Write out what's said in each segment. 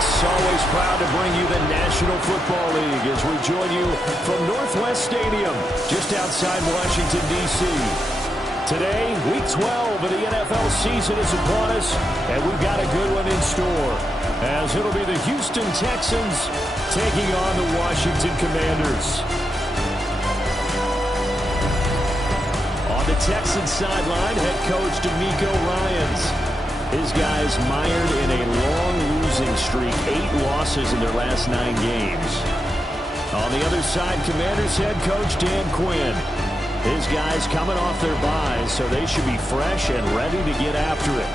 Sports, always proud to bring you the National Football League as we join you from Northwest Stadium, just outside Washington, D.C. Today, Week 12 of the NFL season is upon us, and we've got a good one in store, as it'll be the Houston Texans taking on the Washington Commanders. On the Texans sideline, head coach DeMeco Ryans. His guys mired in a long losing streak, 8 losses in their last 9 games. On the other side, Commanders head coach Dan Quinn. His guys coming off their byes, so they should be fresh and ready to get after it.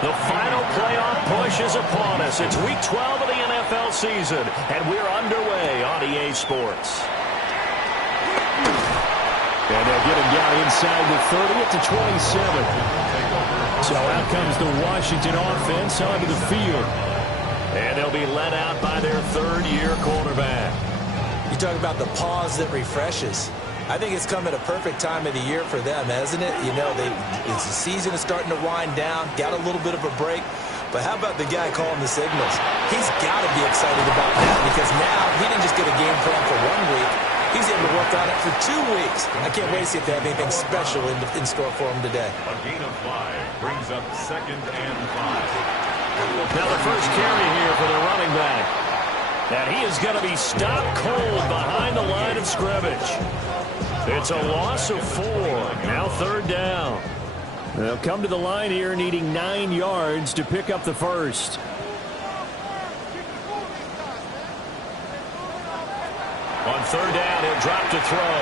The final playoff push is upon us. It's Week 12 of the NFL season, and we're underway on EA Sports. And they'll get him down inside the 30 at the 27. So out comes the Washington offense onto the field. And they'll be led out by their third-year quarterback. You talk about the pause that refreshes. I think it's come at a perfect time of the year for them, hasn't it? You know, the season is starting to wind down, got a little bit of a break. But how about the guy calling the signals? He's got to be excited about that because now he didn't just get a game plan for 1 week. He's able to work on it for 2 weeks. I can't wait to see if they have anything special in store for him today. A gain of 5 brings up 2nd and 5. Now the first carry here for the running back. And he is going to be stopped cold behind the line of scrimmage. It's a loss of 4. Now 3rd down. They'll come to the line here needing 9 yards to pick up the first. On 3rd down, he'll drop to throw.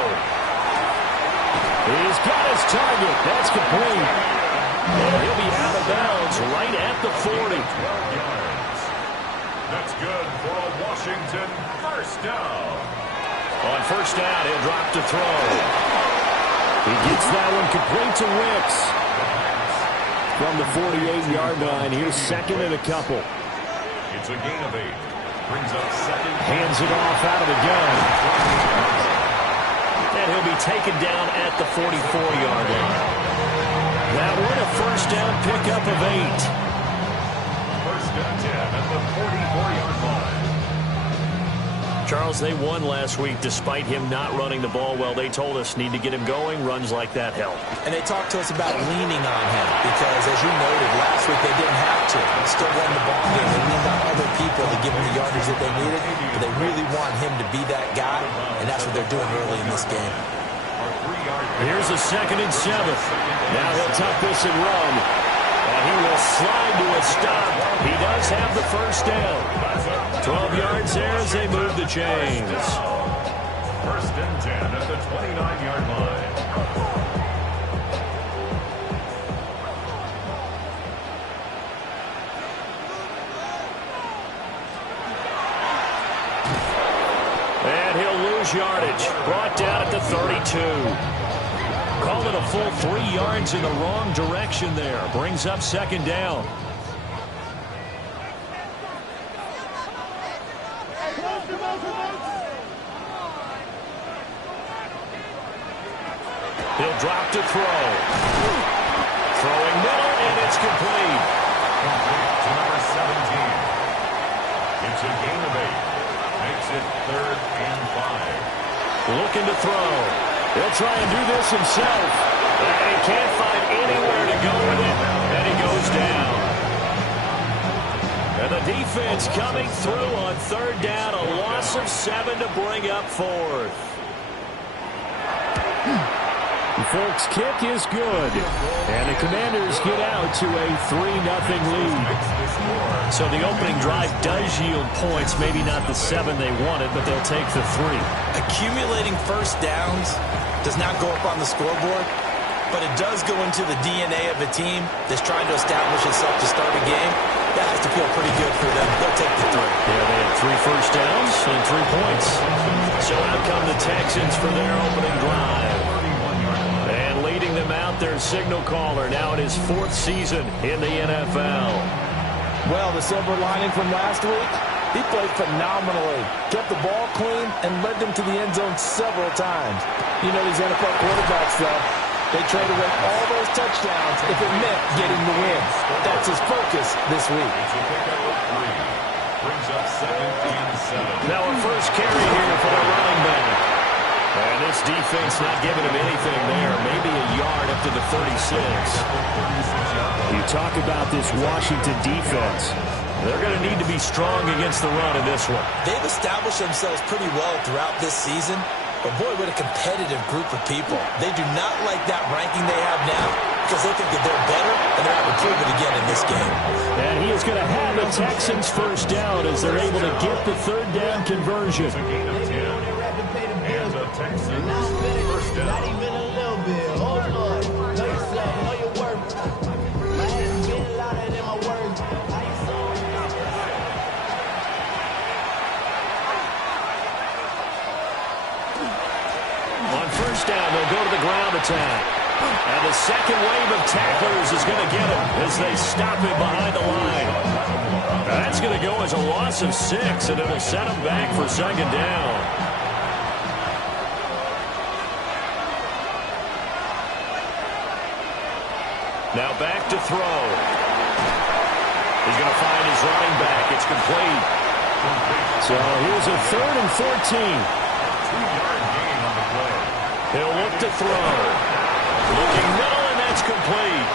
He's got his target. That's complete. And he'll be out of bounds right at the 40. 12 yards. That's good for a Washington first down. On 1st down, he'll drop to throw. He gets that one complete to Wicks. From the 48-yard line, here's 2nd and a couple. It's a gain of 8. Brings up 2nd. Hands it off out of the gun. And he'll be taken down at the 44-yard line. That one a 1st down pickup of 8. 1st and 10 at the 44-yard line. Charles, they won last week despite him not running the ball well. They told us need to get him going. Runs like that help. And they talked to us about leaning on him because, as you noted, last week they didn't have to. They still won the ball game. They leaned on other people to give them the yardage that they needed, but they really want him to be that guy, and that's what they're doing early in this game. Here's a 2nd and 7. Now he'll tuck this and run. And he will slide to a stop. He does have the 1st down. 12 yards there as they move the chains. 1st and 10 at the 29-yard line. And he'll lose yardage. Brought down at the 32. Called it a full 3 yards in the wrong direction there. Brings up 2nd down. He'll drop to throw. Throwing middle, and it's complete. Complete to number 17. It's a gain of 8. Makes it 3rd and 5. Looking to throw. He'll try and do this himself. And he can't find anywhere to go with it. And he goes down. And the defense coming through on 3rd down. A loss of 7 to bring up 4th. The Folks' kick is good. And the Commanders get out to a 3-0 lead. So the opening drive does yield points. Maybe not the 7 they wanted, but they'll take the 3. Accumulating 1st downs does not go up on the scoreboard, but it does go into the DNA of a team that's trying to establish itself to start a game. That has to feel pretty good for them. They'll take the 3. Yeah, they had 3 first downs and 3 points. So out come the Texans for their opening drive. And leading them out, their signal caller, now in his 4th season in the NFL. Well, the silver lining from last week, He played phenomenally, kept the ball clean, and led them to the end zone several times. You know these NFL quarterbacks, though. They trade away all those touchdowns if it meant getting the win. That's his focus this week. Now a first carry here for the running back. And this defense not giving him anything there. Maybe a yard up to the 36. You talk about this Washington defense. They're going to need to be strong against the run in this one. They've established themselves pretty well throughout this season. But, boy, what a competitive group of people. They do not like that ranking they have now because they think that they're better, and they're out to prove it again in this game. And he is going to have the Texans first down as they're able to get the third down conversion. And the Texans first down. Not even a little bit. Hold on. Know yourself. Know your worth. My hands getting louder than my words. On first down, they'll go to the ground attack. And the second wave of tacklers is going to get him as they stop him behind the line. That's going to go as a loss of 6, and it'll set him back for second down. Now back to throw. He's going to find his running back. It's complete. So here's a 3rd and 14. 2-yard gain on the play. He'll look to throw. Looking middle, and that's complete.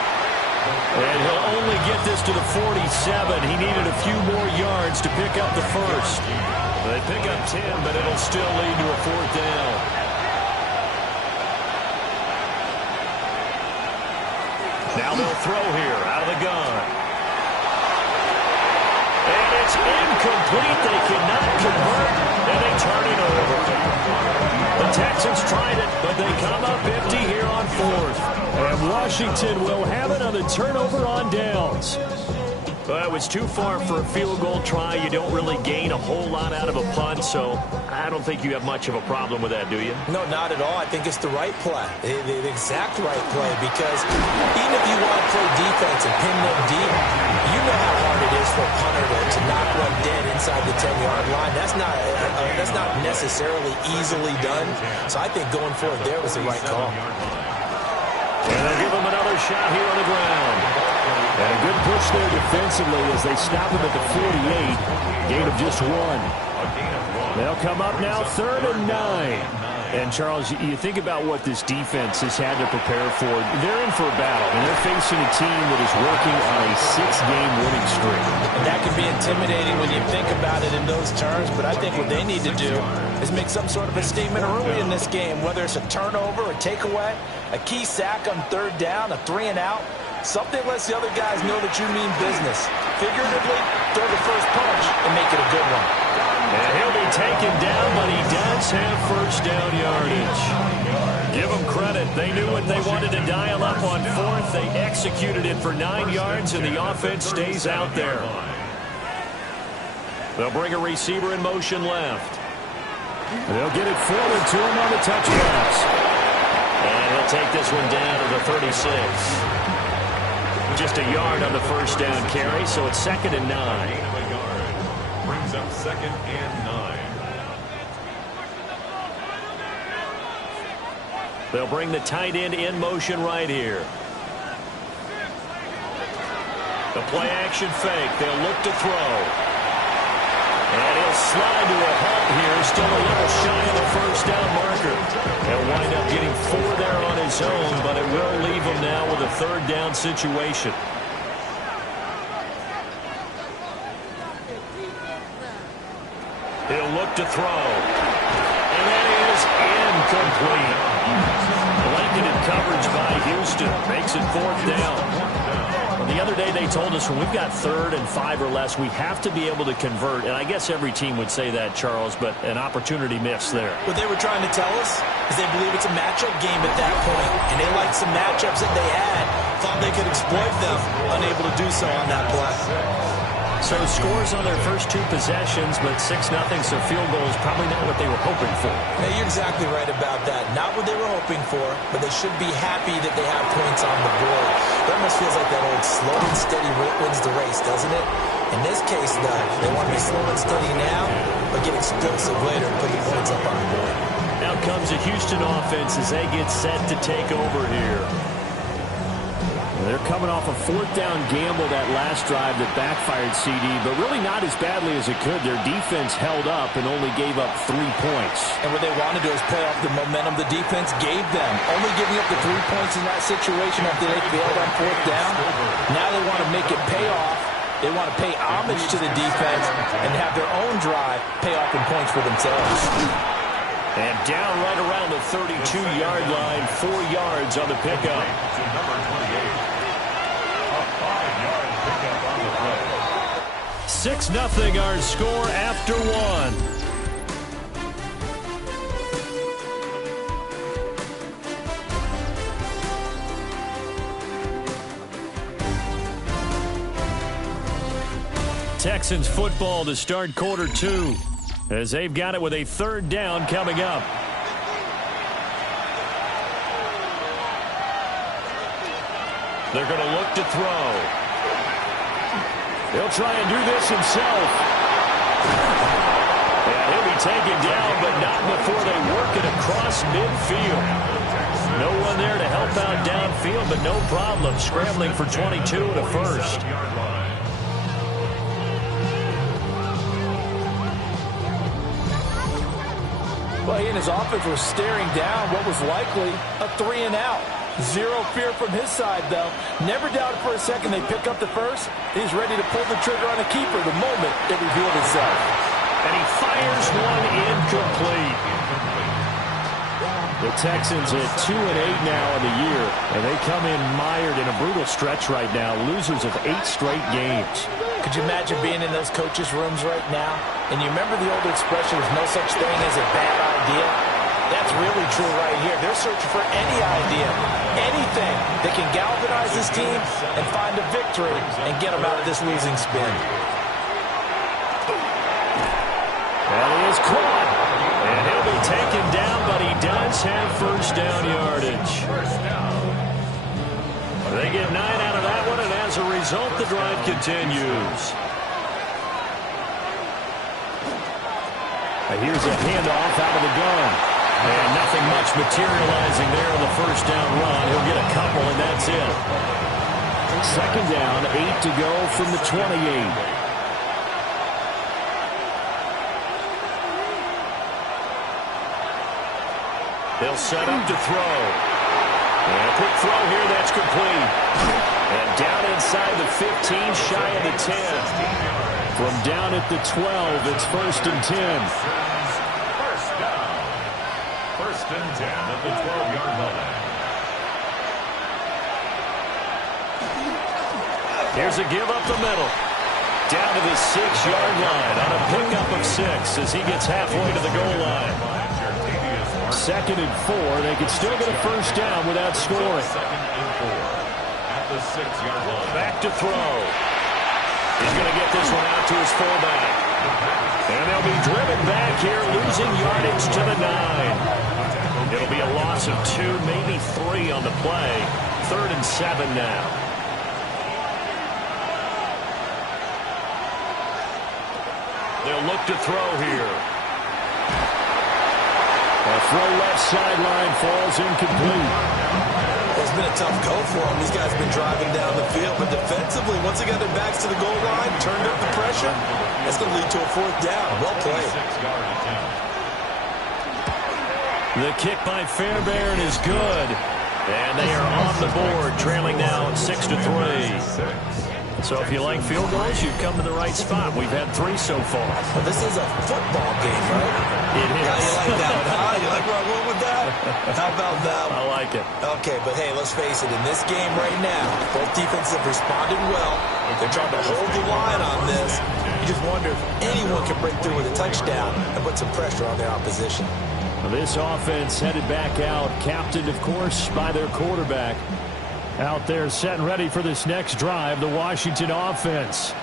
And he'll only get this to the 47. He needed a few more yards to pick up the first. They pick up 10, but it'll still lead to a 4th down. Now they'll throw here out of the gun. And it's incomplete. They cannot convert, and they turn it over. The Texans tried it, but they come up empty here on 4th. And Washington will have it on the turnover on downs. Well, it was too far for a field goal try. You don't really gain a whole lot out of a punt, so I don't think you have much of a problem with that, do you? No, not at all. I think it's the right play, the exact right play, because even if you want to play defense and pin them deep, you know how hard it is for a punter to knock one dead inside the 10-yard line. That's not necessarily easily done. So I think going forward there was the right call. And they'll give him another shot here on the ground. And a good push there defensively as they stop him at the 48. Gain of just 1. They'll come up now 3rd and 9. And, Charles, you think about what this defense has had to prepare for. They're in for a battle, and they're facing a team that is working on a 6-game winning streak. And that can be intimidating when you think about it in those terms, but I think what they need to do is make some sort of a statement early in this game, whether it's a turnover, a takeaway, a key sack on 3rd down, a 3-and-out. Something lets the other guys know that you mean business. Figuratively, throw the first punch and make it a good one. And he'll be taken down, but he does have first down yardage. Give them credit. They knew what they wanted to dial up on 4th. They executed it for 9 yards, and the offense stays out there. They'll bring a receiver in motion left. They'll get it forward to him on the touch pass. And he'll take this one down to the 36. Just a yard on the first down carry, so it's 2nd and 9. Brings up 2nd and 9. They'll bring the tight end in motion right here. The play action fake. They'll look to throw. And he'll slide to a halt here. Still a little shy of the first down marker. He'll wind up getting 4 there on his own, but it will leave him now with a 3rd down situation. He'll look to throw. And that is incomplete. Blanketed coverage by Houston. Makes it 4th down. Well, the other day they told us when we've got 3rd and 5 or less, we have to be able to convert. And I guess every team would say that, Charles, but an opportunity missed there. What they were trying to tell us is they believe it's a matchup game at that point. And they liked some matchups that they had. Thought they could exploit them. Unable to do so on that play. So scores on their first 2 possessions, but 6-0, so field goal is probably not what they were hoping for. Hey, you're exactly right about that. Not what they were hoping for, but they should be happy that they have points on the board. It almost feels like that old slow and steady wins the race, doesn't it? In this case, though, they want to be slow and steady now, but get explosive later and put the points up on the board. Now comes a Houston offense as they get set to take over here. They're coming off a 4th down gamble that last drive that backfired CD, but really not as badly as it could. Their defense held up and only gave up 3 points. And what they want to do is play off the momentum the defense gave them. Only giving up the 3 points in that situation after they failed on 4th down. Now they want to make it pay off. They want to pay homage to the defense and have their own drive pay off in points for themselves. And down right around the 32-yard line, 4 yards on the pickup. To number 28. A 5-yard pickup on the play. 6-0 our score after 1. Texans football to start quarter 2 as they've got it with a 3rd down coming up. They're going to look to throw. He'll try and do this himself. And he'll be taken down, but not before they work it across midfield. No one there to help out downfield, but no problem. Scrambling for 22 to first. Well, he and his offense were staring down what was likely a 3-and-out. Zero fear from his side, though. Never doubted for a second they pick up the first. He's ready to pull the trigger on a keeper the moment it revealed itself. And he fires one incomplete. The Texans at 2-8 now in the year, and they come in mired in a brutal stretch right now, losers of 8 straight games. Could you imagine being in those coaches' rooms right now? And you remember the old expression, there's no such thing as a bad idea? That's really true right here. They're searching for any idea, anything that can galvanize this team and find a victory and get them out of this losing spin. That is caught. And he'll be taken down, but he does have first down yardage. They get 9 out of that one, and as a result, the drive continues. Here's a handoff out of the gun. And nothing much materializing there on the first down run. He'll get a couple, and that's it. 2nd down, 8 to go from the 28. They'll set up to throw. And a quick throw here, that's complete. And down inside the 15, shy of the 10. From down at the 12, it's 1st and 10. First down. 1st and 10 at the 12-yard line. Here's a give up the middle. Down to the 6-yard line on a pickup of 6 as he gets halfway to the goal line. 2nd and 4. They could still get a first down without scoring. 2nd and 4 at the 6-yard line. Back to throw. He's going to get this one out to his fullback. And they'll be driven back here, losing yardage to the 9. It'll be a loss of 2, maybe 3 on the play. 3rd and 7 now. They'll look to throw here. A throw left sideline falls incomplete. It's been a tough go for them. These guys have been driving down the field, but defensively, once they got their backs to the goal line, turned up the pressure, that's going to lead to a 4th down. Well played. The kick by Fairbairn is good. And they are on the board, trailing now 6-3. So if you like field goals, you've come to the right spot. We've had 3 so far. Well, this is a football game, right? It is. How you like that one, huh? You like where I went with that? How about that one? I like it. Okay, but hey, let's face it. In this game right now, both defenses have responded well. They're trying to hold the line on this. You just wonder if anyone can break through with a touchdown and put some pressure on their opposition. This offense headed back out, captained, of course, by their quarterback. Out there set and ready for this next drive, the Washington offense.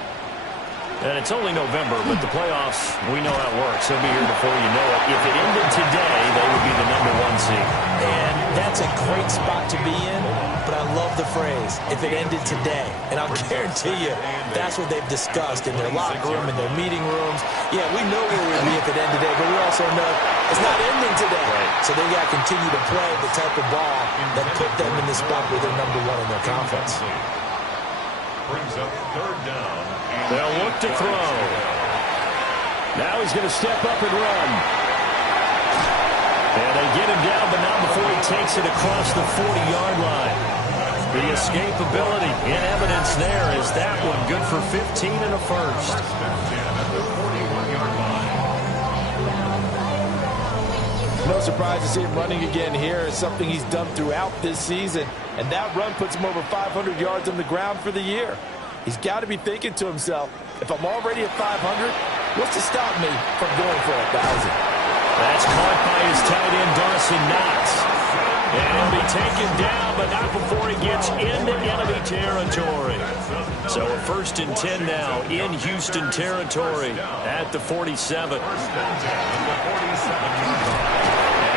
And it's only November, but the playoffs, we know how it works. They'll be here before you know it. If it ended today, they would be the #1 seed. And that's a great spot to be in, but I love the phrase, if it ended today. And I'll guarantee you, that's what they've discussed in their locker room, in their meeting rooms. Yeah, we know where we'll be if it ended today, but we also know it's not ending today. Right. So they got to continue to play the type of ball that put them in the spot where they're #1 in their conference. Brings up 3rd down. They'll look to throw. Now he's going to step up and run. And they get him down, but not before he takes it across the 40-yard line. The escapability in evidence there is that one good for 15 and a first. No surprise to see him running again here. It's something he's done throughout this season. And that run puts him over 500 yards on the ground for the year. He's got to be thinking to himself, if I'm already at 500, what's to stop me from going for 1,000? That's caught by his tight end, Dawson Knox. And he'll be taken down, but not before he gets into enemy territory. So a 1st and 10 now in Houston territory at the 47. And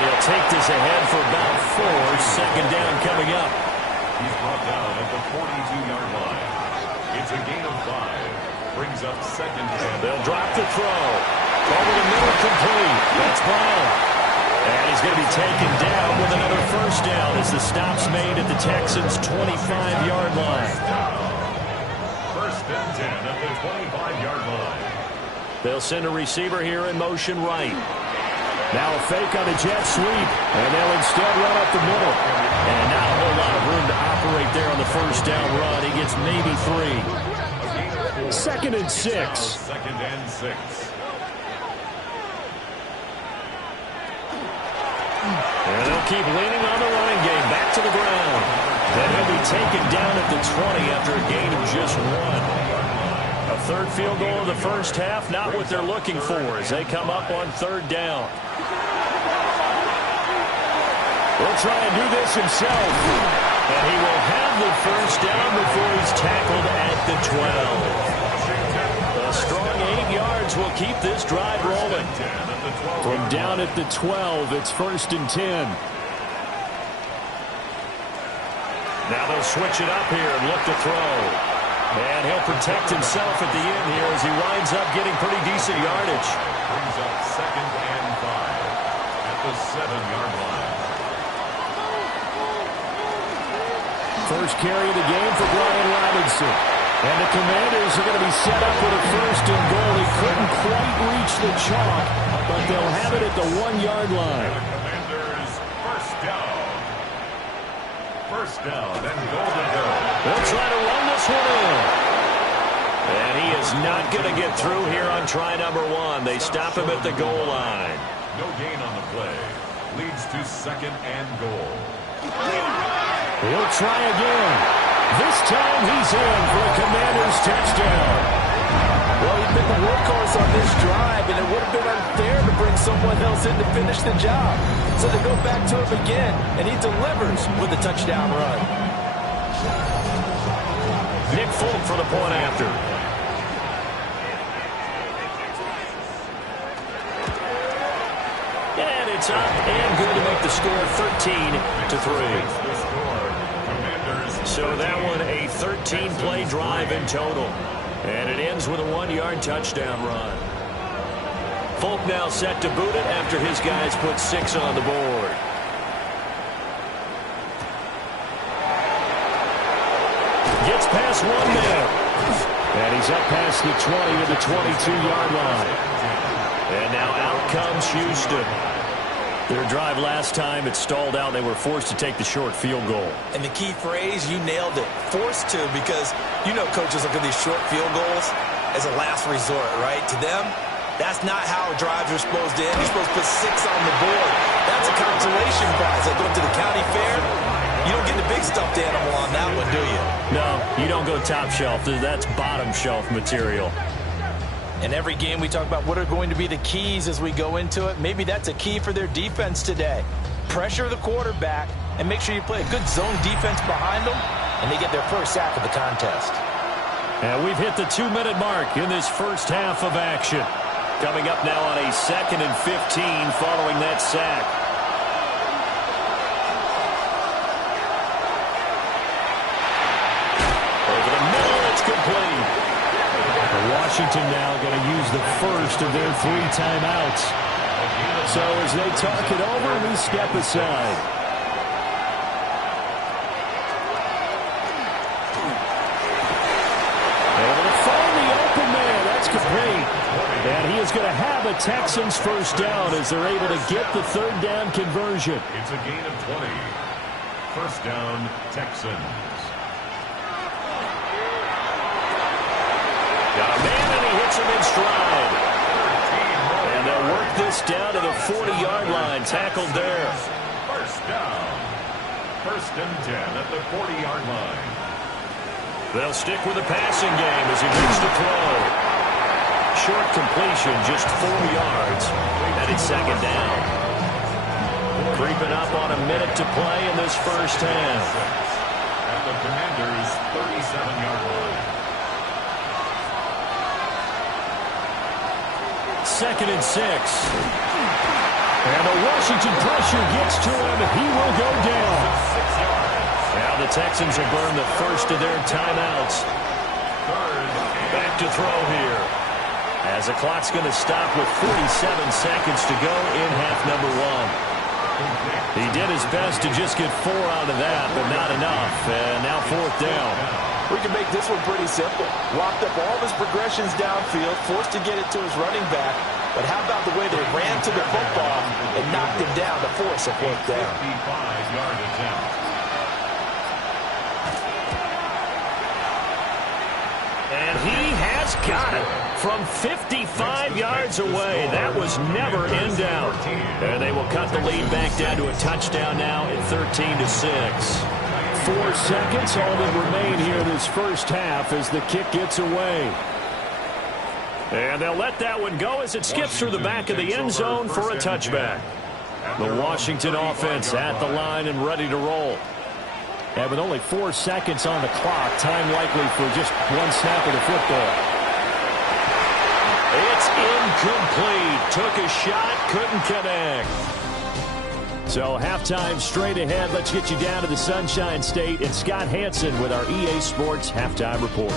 he'll take this ahead for about 4. 2nd down coming up. He's brought down at the 42-yard line. It's a gain of 5. Brings up 2nd down. They'll drop the throw. Over the middle, complete. That's Brown. And he's going to be taken down with another 1st down as the stop's made at the Texans' 25-yard line. 1st and 10 at the 25-yard line. They'll send a receiver here in motion right. Now a fake on a jet sweep, and they'll instead run up the middle. And not a whole lot of room to operate there on the 1st down run. He gets maybe 3. 2nd and 6. 2nd and 6. And they'll keep leaning on the running game. Back to the ground. And he'll be taken down at the 20 after a gain of just 1. A 3rd field goal in the 1st half. Not what they're looking for as they come up on 3rd down. He'll try and do this himself. And he will have the 1st down before he's tackled at the 12. A strong 8 yards will keep this drive rolling. From down at the 12, it's 1st and 10. Now they'll switch it up here and look to throw. And he'll protect himself at the end here as he winds up getting pretty decent yardage. Brings up 2nd and 5 at the 7-yard line. First carry of the game for Brian Robinson. And the Commanders are going to be set up with a 1st and goal. He couldn't quite reach the chalk, but they'll have it at the 1-yard line. Commanders 1st down. 1st down and goal to go. They'll try to run this one in. And he is not going to get through here on try number 1. They stop him at the goal line. No gain on the play. Leads to 2nd and goal. He'll try again. This time he's in for a Commanders touchdown. Well, he's been the workhorse on this drive, and it would have been unfair to bring someone else in to finish the job. So they go back to him again, and he delivers with a touchdown run. Nick Folk for the point after. And it's up and good to make the score 13-3. So that one a 13-play drive in total. And it ends with a 1-yard touchdown run. Folk now set to boot it after his guys put 6 on the board. Gets past 1 man. And he's up past the 20 to the 22-yard line. And now out comes Houston. Their drive last time, it stalled out. They were forced to take the short field goal. And the key phrase, you nailed it. Forced to, because you know coaches look at these short field goals as a last resort, right? To them, that's not how drives are supposed to end. You're supposed to put 6 on the board. That's a consolation prize. Like going to the county fair, you don't get the big stuffed animal on that one, do you? No, you don't go top shelf. That's bottom shelf material. In every game, we talk about what are going to be the keys as we go into it. Maybe that's a key for their defense today. Pressure the quarterback and make sure you play a good zone defense behind them, and they get their first sack of the contest. And we've hit the 2-minute mark in this first half of action. Coming up now on a 2nd and 15 following that sack. Over the middle, it's complete. Washington now going to use the first of their 3 timeouts. So as they talk it over, we step aside. Able to find the open man. That's complete. And he is going to have a Texans first down as they're able to get the 3rd down conversion. It's a gain of 20. First down, Texans. Got a man, and he hits him in stride. And they'll work this down to the 40-yard line. Tackled there. First down. 1st and 10 at the 40-yard line. They'll stick with the passing game as he makes the throw. Short completion, just 4 yards. And it's 2nd down. Creeping up on a minute to play in this first half. At the Commanders' 37-yard line. 2nd and 6. And the Washington pressure gets to him. He will go down. Now the Texans will burn the first of their timeouts. Back to throw here. As the clock's going to stop with 47 seconds to go in half number 1. He did his best to just get 4 out of that, but not enough. And now 4th down. We can make this one pretty simple. Locked up all of his progressions downfield, forced to get it to his running back. But how about the way they ran to the football and knocked him down to force a 4th down? 55-yard attempt. And he has got it from 55 yards away. That was never in doubt. And they will cut the lead back down to a touchdown now at 13-6. 4 seconds, all that remain here this first half as the kick gets away. And they'll let that one go as it skips through the back of the end zone for a touchback. The Washington offense at the line and ready to roll. And with only 4 seconds on the clock, time likely for just 1 snap of the football. It's incomplete. Took a shot, couldn't connect. So halftime straight ahead. Let's get you down to the Sunshine State and Scott Hansen with our EA Sports Halftime Report.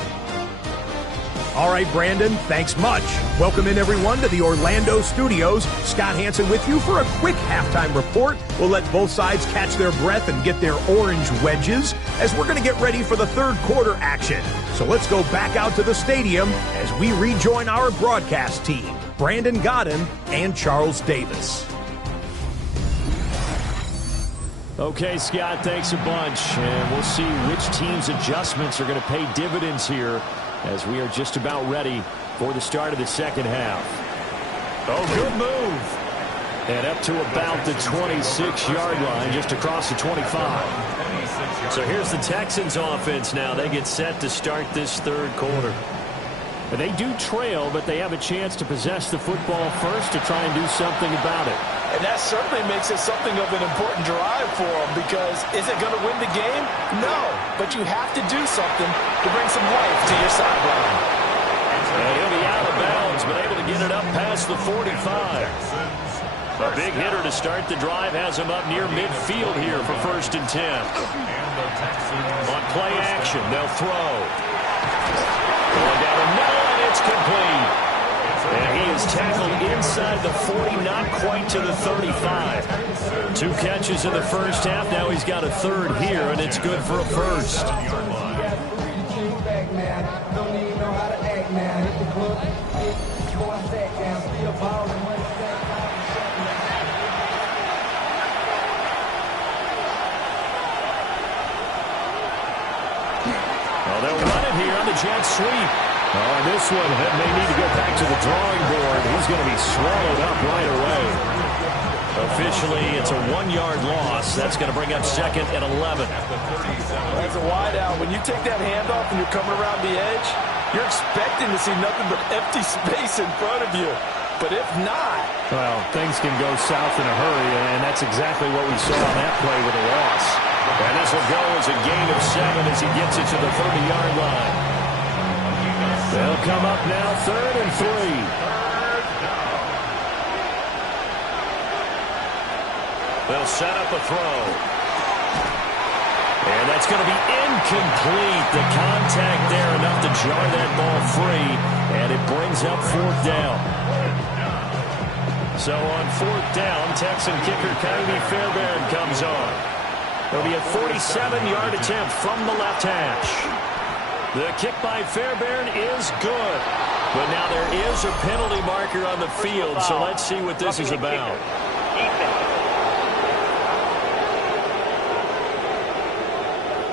All right, Brandon, thanks much. Welcome in, everyone, to the Orlando studios. Scott Hansen with you for a quick halftime report. We'll let both sides catch their breath and get their orange wedges as we're going to get ready for the 3rd quarter action. So let's go back out to the stadium as we rejoin our broadcast team, Brandon Godden and Charles Davis. Okay, Scott, thanks a bunch. And we'll see which team's adjustments are going to pay dividends here as we are just about ready for the start of the 2nd half. Oh, good move. And up to about the 26-yard line, just across the 25. So here's the Texans offense now. They get set to start this 3rd quarter. And they do trail, but they have a chance to possess the football first to try and do something about it. And that certainly makes it something of an important drive for them, because is it going to win the game? No, but you have to do something to bring some life to your sideline. And he'll be out of bounds, but able to get it up past the 45. A big hitter to start the drive has him up near midfield here for 1st and 10. On play action, they'll throw. Going down the middle, and it's complete. And he is tackled inside the 40, not quite to the 35. 2 catches in the first half. Now he's got a 3rd here, and it's good for a first. Well, they'll run it here on the jet sweep. Oh, this one may need to go back to the drawing board. He's going to be swallowed up right away. Officially, it's a 1-yard loss. That's going to bring up 2nd and 11. That's a wide out. When you take that handoff and you're coming around the edge, you're expecting to see nothing but empty space in front of you. But if not... Well, things can go south in a hurry, and that's exactly what we saw on that play with a loss. And this will go as a gain of 7 as he gets it to the 30-yard line. They'll come up now 3rd and 3. They'll set up a throw. And that's going to be incomplete. The contact there enough to jar that ball free. And it brings up 4th down. So on 4th down, Texan kicker Kyrie Fairbairn comes on. It'll be a 47-yard attempt from the left hash. The kick by Fairbairn is good. But now there is a penalty marker on the field, so let's see what this is about.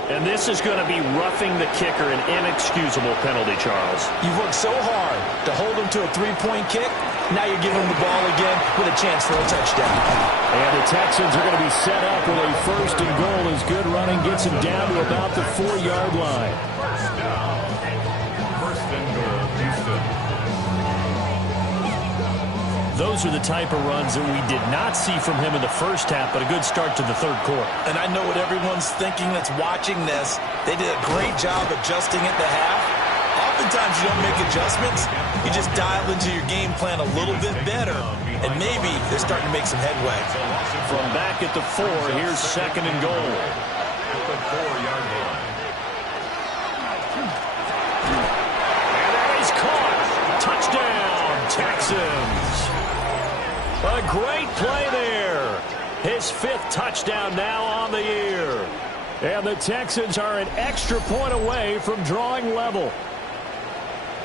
And this is going to be roughing the kicker, an inexcusable penalty, Charles. You've worked so hard to hold him to a 3-point kick. Now you're giving him the ball again with a chance for a touchdown. And the Texans are going to be set up with a 1st and goal as good running gets him down to about the 4-yard line. First down. 1st and goal, Houston. Those are the type of runs that we did not see from him in the first half, but a good start to the 3rd quarter. And I know what everyone's thinking that's watching this. They did a great job adjusting at the half. Oftentimes you don't make adjustments. You just dial into your game plan a little bit better, and maybe they're starting to make some headway. From back at the 4, here's 2nd and goal. At the 4-yard line. And that is caught. Touchdown, Texans. A great play there. His 5th touchdown now on the year. And the Texans are an extra point away from drawing level.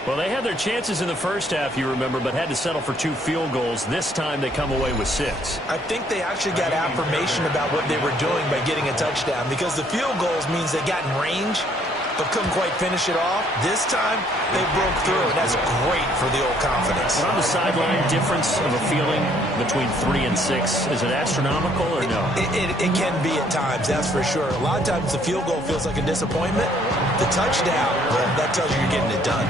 Well, they had their chances in the first half, you remember, but had to settle for 2 field goals. This time they come away with 6. I think they actually got affirmation about what they were doing by getting a touchdown, because the field goals means they got in range but couldn't quite finish it off. This time, they broke through, and that's great for the old confidence. But on the sideline, difference of a feeling between 3 and 6, is it astronomical or no? It can be at times, that's for sure. A lot of times the field goal feels like a disappointment. The touchdown, well, that tells you you're getting it done.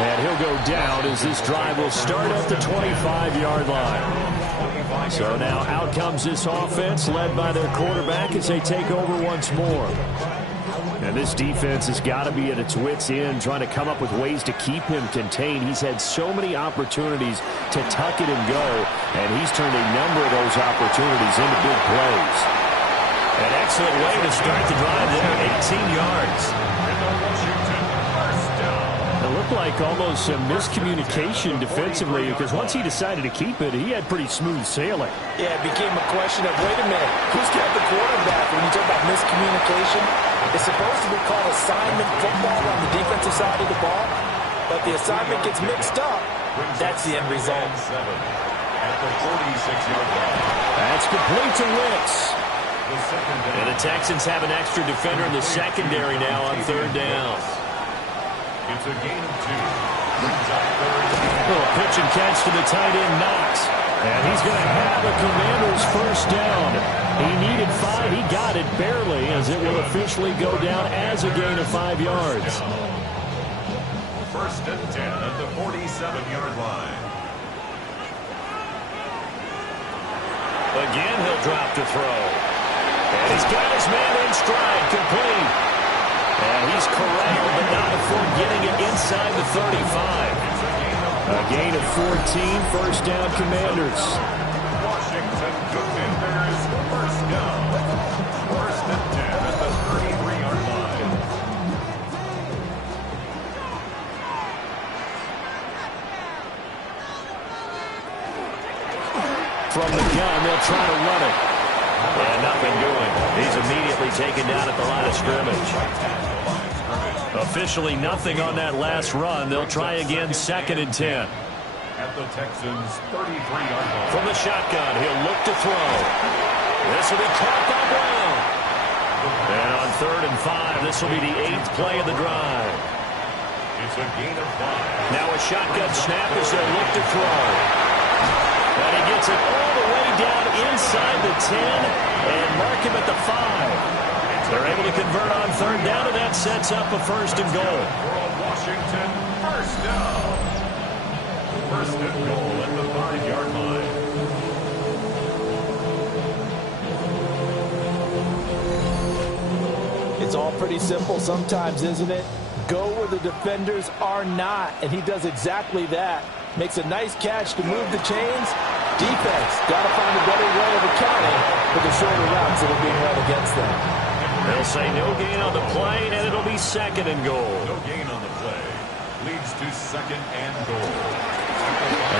And he'll go down as this drive will start at the 25-yard line. So now out comes this offense led by their quarterback as they take over once more. And this defense has got to be at its wits' end, trying to come up with ways to keep him contained. He's had so many opportunities to tuck it and go, and he's turned a number of those opportunities into big plays. An excellent way to start the drive there, 18 yards. It looked like almost some miscommunication defensively, because once he decided to keep it, he had pretty smooth sailing. Yeah, it became a question of, wait a minute, who's got the quarterback? When you talk about miscommunication, it's supposed to be called assignment football on the defensive side of the ball, but the assignment gets mixed up. That's the end result. At the 46-yard line. That's complete to Wicks. And the Texans have an extra defender in the secondary now on 3rd down. It's a gain of 2. Brings up 3rd down. Little pitch and catch to the tight end, Knox. And he's going to have a Commanders 1st down. He needed 5. He got it barely, as it will officially go down as a gain of 5 yards. 1st and 10 at the 47-yard line. Again, he'll drop to throw. And he's got his man in stride, complete. And he's corralled, but not before getting it inside the 35. A gain of 14, 1st down, Commanders. Washington Commanders 1st down. 1st and 10 at the 33-yard line. From the gun, they'll try to run it. And nothing doing. He's immediately taken down at the line of scrimmage. Officially nothing on that last run. They'll try again, 2nd and 10. At the Texans 33-yard line. From the shotgun, he'll look to throw. This will be caught by Brown. And on 3rd and 5, this will be the 8th play of the drive. It's a gain of 5. Now a shotgun snap as they look to throw. And he gets it all the way down inside the 10 and mark him at the 5. They're able to convert on 3rd down, and that sets up a 1st and goal. For Washington, 1st down. 1st and goal at the 5-yard line. It's all pretty simple sometimes, isn't it? Go where the defenders are not, and he does exactly that. Makes a nice catch to move the chains. Defense, got to find a better way of accounting for the shorter routes that are being run against them. They'll say no gain on the play, and it'll be 2nd and goal. No gain on the play. Leads to 2nd and goal.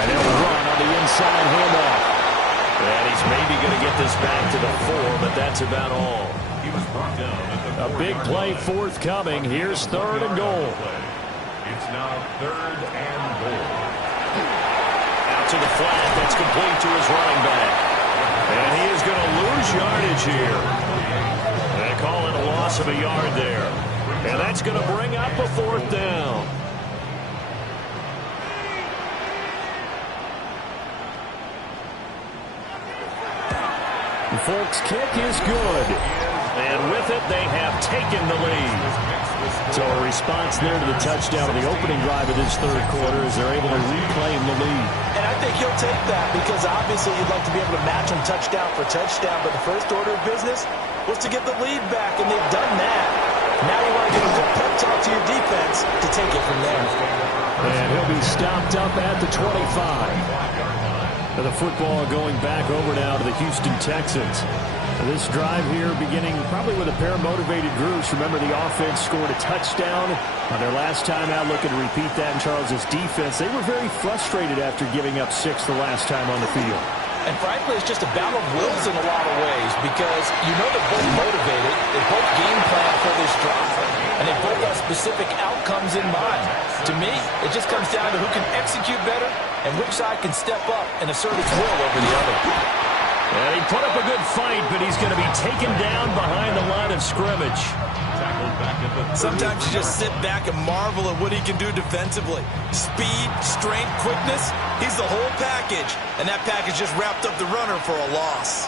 And he'll run on the inside handoff. And he's maybe going to get this back to the 4, but that's about all. He was brought down at the A big play forthcoming. Here's 3rd and goal. It's now 3rd and goal. Out to the flat. That's complete to his running back. And he is going to lose yardage here. They call it a loss of a yard there. And that's going to bring up a 4th down. The Folks kick is good. And with it, they have taken the lead. So a response there to the touchdown of the opening drive of this 3rd quarter as they're able to reclaim the lead. And I think he'll take that because obviously you'd like to be able to match him touchdown for touchdown, but the first order of business was to get the lead back, and they've done that. Now you want to give a good pep talk to your defense to take it from there. And he'll be stopped up at the 25. The football going back over now to the Houston Texans. This drive here beginning probably with a pair of motivated groups. Remember, the offense scored a touchdown on their last time out. Looking to repeat that in Charles's defense. They were very frustrated after giving up 6 the last time on the field. And frankly, it's just a battle of wills in a lot of ways because you know they're both motivated. They both game plan for this drive. And they both have specific outcomes in mind. To me, it just comes down to who can execute better and which side can step up and assert its will over the other. And he put up a good fight, but he's going to be taken down behind the line of scrimmage. Sometimes you just sit back and marvel at what he can do defensively. Speed, strength, quickness, he's the whole package. And that package just wrapped up the runner for a loss.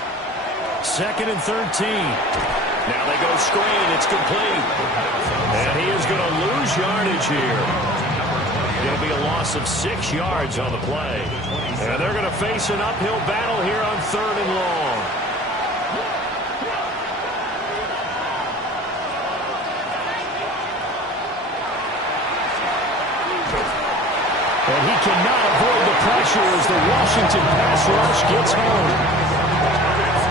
2nd and 13. Now they go screen. It's complete. And he is going to lose yardage here. It'll be a loss of 6 yards on the play. And they're going to face an uphill battle here on 3rd and long. And he cannot avoid the pressure as the Washington pass rush gets home.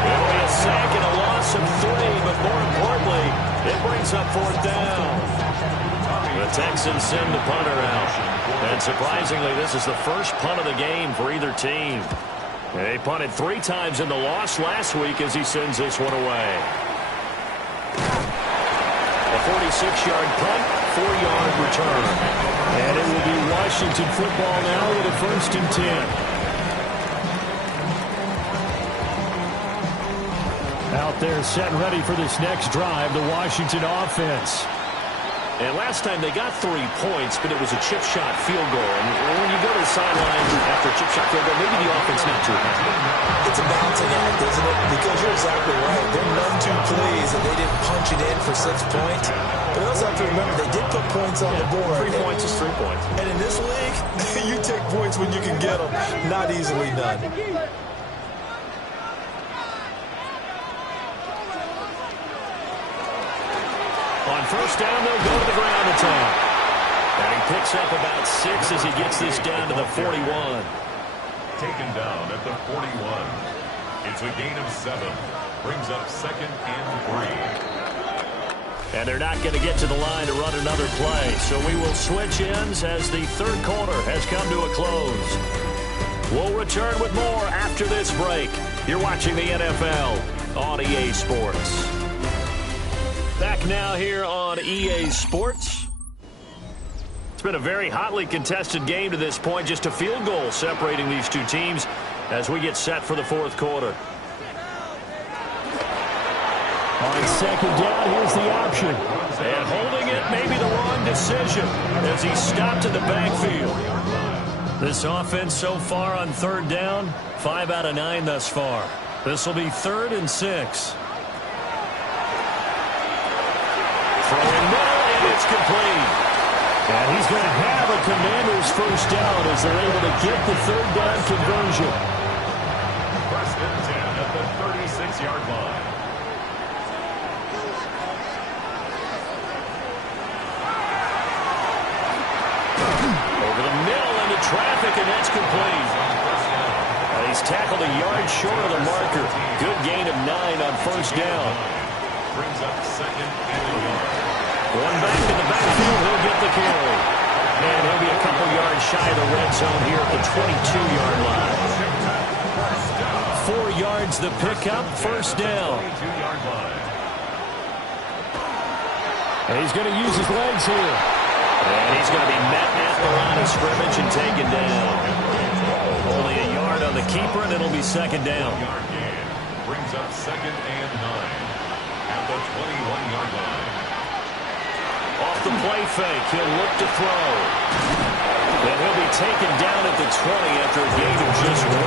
It'll be a sack and a loss of 3, but more importantly, it brings up 4th down. The Texans send the punter out. And surprisingly, this is the first punt of the game for either team. They punted 3 times in the loss last week as he sends this one away. A 46-yard punt, 4-yard return. And it will be Washington football now with a 1st and 10. Out there set and ready for this next drive, the Washington offense. And last time they got 3 points, but it was a chip shot field goal. And when you go to the sideline after a chip shot field goal, maybe the offense not too happy. It's a balancing act, isn't it? Because you're exactly right. They're none too pleased that they didn't punch it in for 6 points. But you also have to remember they did put points on the board. 3 points is 3 points. And in this league, you take points when you can get them. Not easily done. On 1st down, they'll go to the ground attack. And he picks up about 6 as he gets this down to the 41. Taken down at the 41. It's a gain of 7. Brings up 2nd and 3. And they're not going to get to the line to run another play. So we will switch ends as the 3rd quarter has come to a close. We'll return with more after this break. You're watching the NFL on EA Sports. Back now here on EA Sports. It's been a very hotly contested game to this point. Just a field goal separating these 2 teams as we get set for the 4th quarter. On 2nd down, here's the option. And holding it may be the wrong decision as he stopped in the backfield. This offense so far on 3rd down, 5 out of 9 thus far. This will be 3rd and 6. Throwing middle, and it's complete. And he's going to have a Commanders 1st down as they're able to get the 3rd down conversion. 1st and 10 at the 36-yard line. traffic, and that's complete. He's tackled a yard short of the marker. Good gain of 9 on first down. Brings up second and a yard. Going back to the backfield, he'll get the carry. And he'll be a couple yards shy of the red zone here at the 22-yard line. 4 yards the pickup, first down. And he's going to use his legs here. And he's going to be met at the line of scrimmage and taken down. Only a yard on the keeper, and it'll be second down. Yard gain. Brings up second and 9 at the 21-yard line. Off the play fake, he'll look to throw. And he'll be taken down at the 20 after a gain of just 1.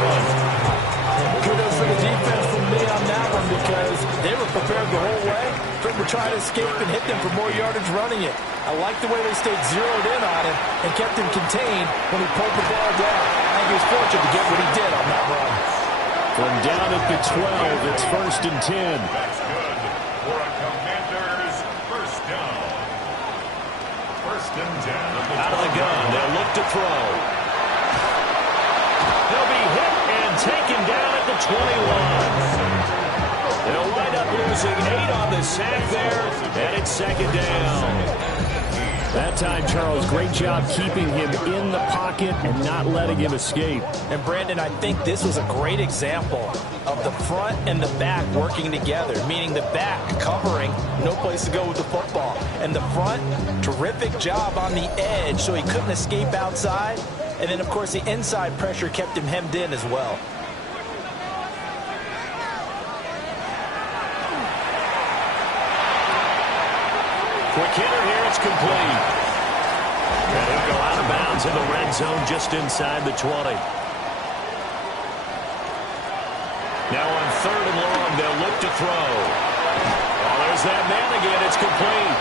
Kudos to the defense from me on that one because they were prepared the whole way for him to try to escape and hit them for more yardage running it. I like the way they stayed zeroed in on him and kept him contained when he pulled the ball down. I think he was fortunate to get what he did on that run. From down at the 12, it's first and 10. That's good for a Commanders first down. First and 10. Out of the gun, they'll look to throw. They'll be hit and taken down at the 21. They'll wind up losing 8 on the sack there, and it's second down. That time, Charles, great job keeping him in the pocket and not letting him escape. And, Brandon, I think this was a great example of the front and the back working together, meaning the back covering, no place to go with the football. And the front, terrific job on the edge so he couldn't escape outside. And then, of course, the inside pressure kept him hemmed in as well. Quick hitter here, it's complete. And he'll go out of bounds in the red zone just inside the 20. Now on third and long, they'll look to throw. Oh, there's that man again, it's complete.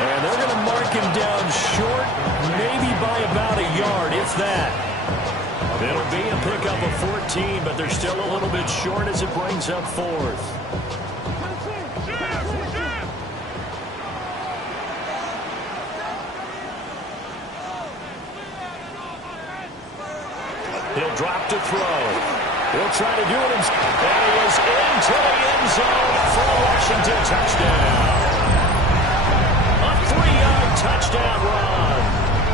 And they're going to mark him down short, maybe by about a yard, if that. It'll be a pickup of 14, but they're still a little bit short as it brings up fourth. He'll drop to throw. He'll try to do it. And he is into the end zone for a Washington touchdown. A 3-yard touchdown run.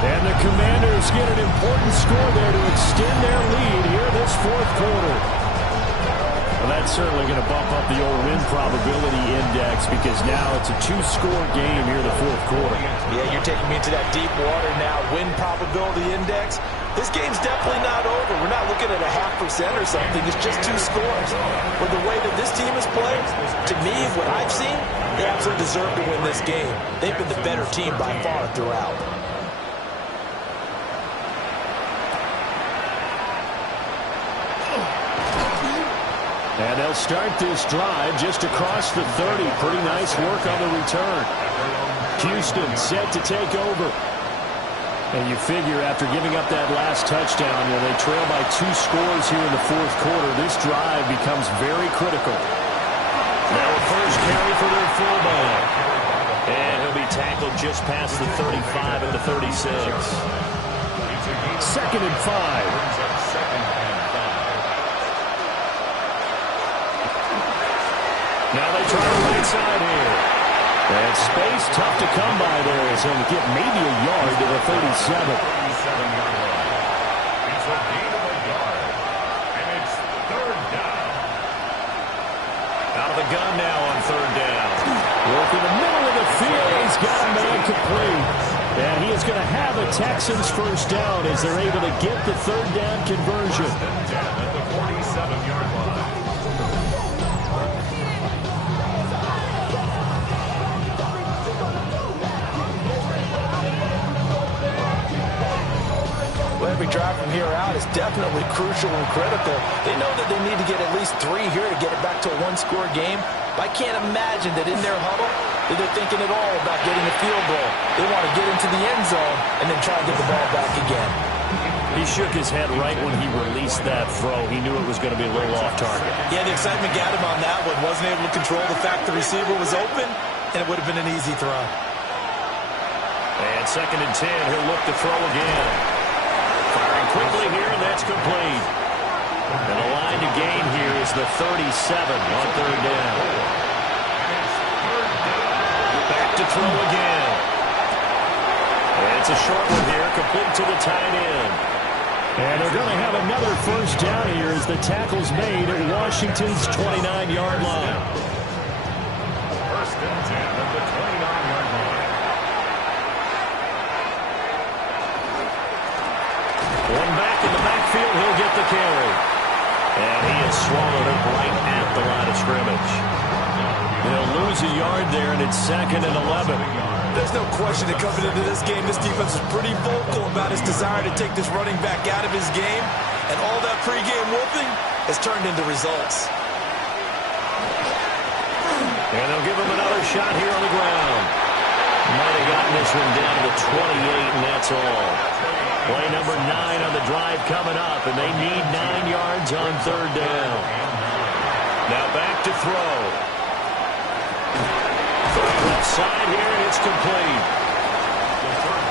And the Commanders get an important score there to extend their lead here this fourth quarter. Well, that's certainly going to bump up the old win probability index because now it's a 2-score game here in the fourth quarter. Yeah, you're taking me into that deep water now. Win probability index. This game's definitely not over. We're not looking at a 0.5% or something. It's just 2 scores. But the way that this team has played, to me, what I've seen, they absolutely deserve to win this game. They've been the better team by far throughout. And they'll start this drive just across the 30. Pretty nice work on the return. Houston set to take over. And you figure after giving up that last touchdown, they trail by 2 scores here in the fourth quarter. This drive becomes very critical. Now a first carry for their fullback. And he'll be tackled just past the 35 at the 36. Second and 5. Now they try the right side here. And space tough to come by there as he'll get maybe a yard to the 37. It's a gain of a yard. And it's third down. Out of the gun now on third down. Work in the middle of the field. He's got a man complete. And he is going to have a Texans first down as they're able to get the third down conversion. First and 10 at the 47-yard line. Every drive from here out is definitely crucial and critical. They know that they need to get at least 3 here to get it back to a 1-score game. But I can't imagine that in their huddle that they're thinking at all about getting a field goal. They want to get into the end zone and then try to get the ball back again. He shook his head right when he released that throw. He knew it was going to be a little off target. Yeah, the excitement got him on that one. Wasn't able to control the fact the receiver was open, and it would have been an easy throw. And second and 10, he'll look to throw again. Firing quickly here, and that's complete. And the line to gain here is the 37 on third down. Back to throw again. And it's a short one here, complete to the tight end. And they're going to have another first down here as the tackle's made at Washington's 29-yard line. First and 10 at the 29-yard line. One back in the backfield, he'll get the carry. And he has swallowed it right at the line of scrimmage. They'll lose a yard there, and it's 2nd and 11. There's no question that coming into this game, this defense is pretty vocal about its desire to take this running back out of his game. And all that pregame whooping has turned into results. And they'll give him another shot here on the ground. Might have gotten this one down to 28, and that's all. Play number 9 on the drive coming up, and they need 9 yards on third down. Now back to throw. Left side here, and it's complete.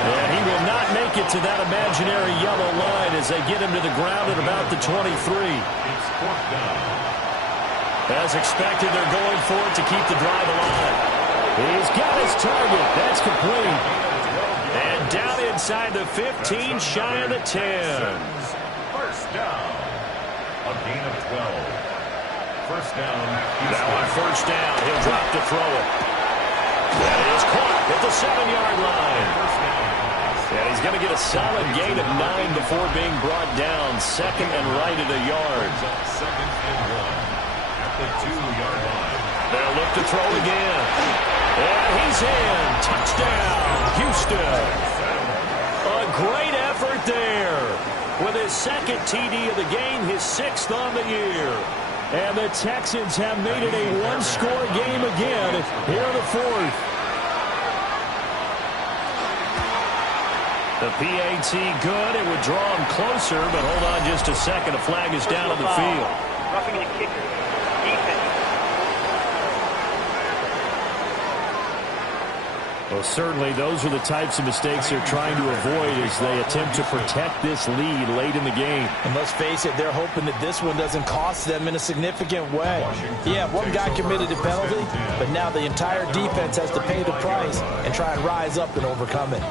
And he will not make it to that imaginary yellow line as they get him to the ground at about the 23. As expected, they're going for it to keep the drive alive. He's got his target. That's complete. And down inside the 15, shy of the 10. First down. A gain of 12. First down. Now on first down, he'll drop to throw it. That is caught at the 7-yard line. And he's going to get a solid gain of 9 before being brought down. 2nd and right at a yard. 2nd and 1 at the 2-yard line. They'll look to throw again. And he's in. Touchdown, Houston. A great effort there. With his 2nd TD of the game, his 6th on the year. And the Texans have made it a one-score game again here in the 4th. The PAT good. It would draw him closer, but hold on just a second. A flag is down on the field. Roughing the kicker. Defense. Well, certainly those are the types of mistakes they're trying to avoid as they attempt to protect this lead late in the game. And let's face it, they're hoping that this one doesn't cost them in a significant way. Yeah, one guy committed a penalty, but now the entire defense has to pay the price and try and rise up and overcome it.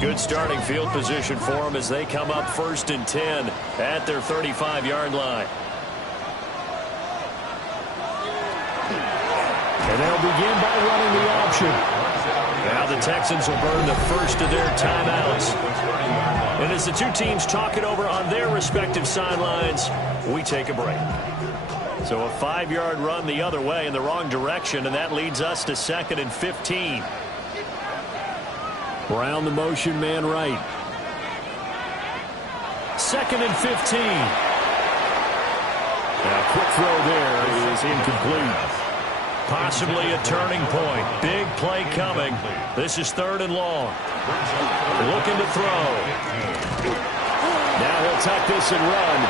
Good starting field position for them as they come up 1st and 10 at their 35-yard line. And they'll begin by running the option. Now the Texans will burn the first of their timeouts. And as the two teams talk it over on their respective sidelines, we take a break. So a 5-yard run the other way in the wrong direction, and that leads us to 2nd and 15. Brown the motion man right. 2nd and 15. Now a quick throw there is incomplete. Possibly a turning point. Big play coming. This is 3rd and long. Looking to throw. Now he'll tuck this and run.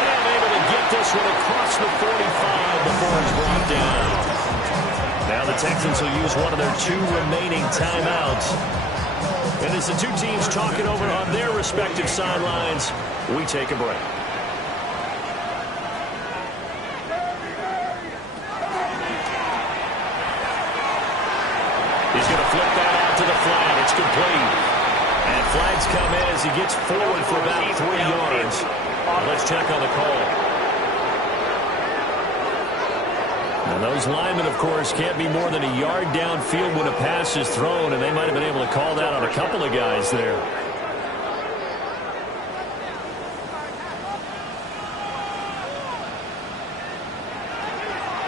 And able to get this one across the 45 before it's brought down. Now the Texans will use one of their 2 remaining timeouts. And as the two teams talk it over on their respective sidelines, we take a break. He's going to flip that out to the flat. It's complete. And flags come in as he gets forward for about 3 yards. Let's check on the call. Now those linemen, of course, can't be more than a yard downfield when a pass is thrown, and they might have been able to call that on a couple of guys there.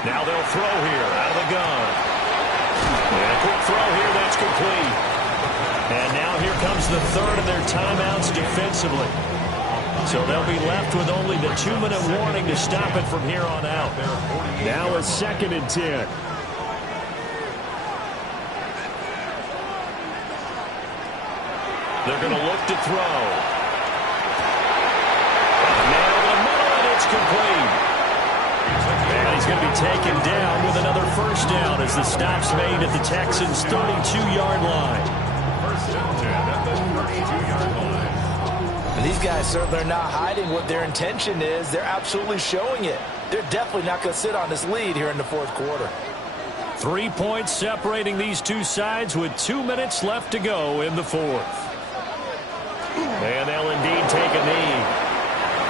Now they'll throw here out of the gun. And a quick throw here, that's complete. And now here comes the 3rd of their timeouts defensively. So they'll be left with only the 2-minute warning to stop it from here on out. Now a 2nd and 10. They're going to look to throw. Now in the middle, and it's complete. And he's going to be taken down with another first down as the stop's made at the Texans' 32-yard line. First and 10 at the 32-yard line. And these guys certainly are not hiding what their intention is. They're absolutely showing it. They're definitely not going to sit on this lead here in the fourth quarter. 3 points separating these two sides with 2 minutes left to go in the fourth. And they'll indeed take a knee.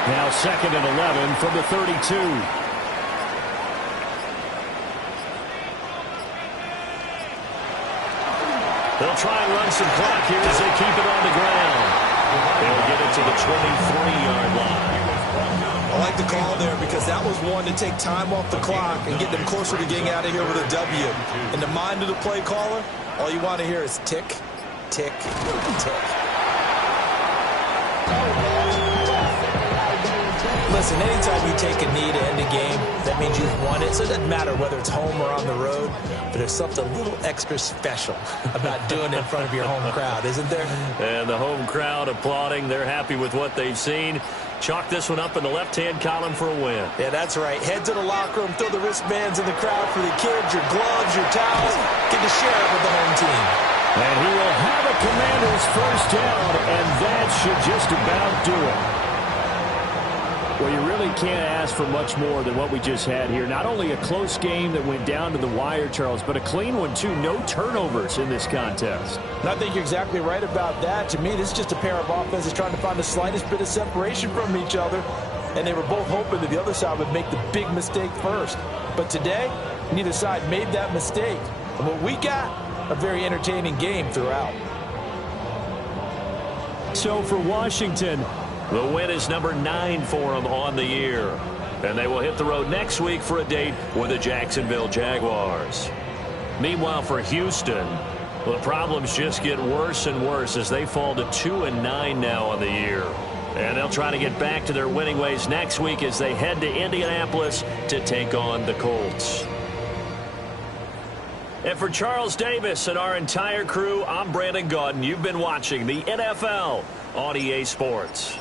Now 2nd and 11 from the 32. They'll try and run some clock here as they keep it on the ground. They'll get it to the 23-yard line. I like the call there because that was one to take time off the clock and get them closer to getting out of here with a W. In the mind of the play caller, all you want to hear is tick, tick, tick. Listen, anytime you take a knee to end a game, that means you've won it. So it doesn't matter whether it's home or on the road, but there's something a little extra special about doing it in front of your home crowd, isn't there? And the home crowd applauding. They're happy with what they've seen. Chalk this one up in the left-hand column for a win. Yeah, that's right. Head to the locker room, throw the wristbands in the crowd for the kids, your gloves, your towels. Get to share it with the home team. And he will have a Commander's first down, and that should just about do it. Well, you really can't ask for much more than what we just had here. Not only a close game that went down to the wire, Charles, but a clean one, too. No turnovers in this contest. And I think you're exactly right about that. To me, this is just a pair of offenses trying to find the slightest bit of separation from each other. And they were both hoping that the other side would make the big mistake first. But today, neither side made that mistake. And what we got, a very entertaining game throughout. So for Washington, the win is number 9 for them on the year. And they will hit the road next week for a date with the Jacksonville Jaguars. Meanwhile, for Houston, well, the problems just get worse and worse as they fall to 2-9 now on the year. And they'll try to get back to their winning ways next week as they head to Indianapolis to take on the Colts. And for Charles Davis and our entire crew, I'm Brandon Gaudin. You've been watching the NFL on EA Sports.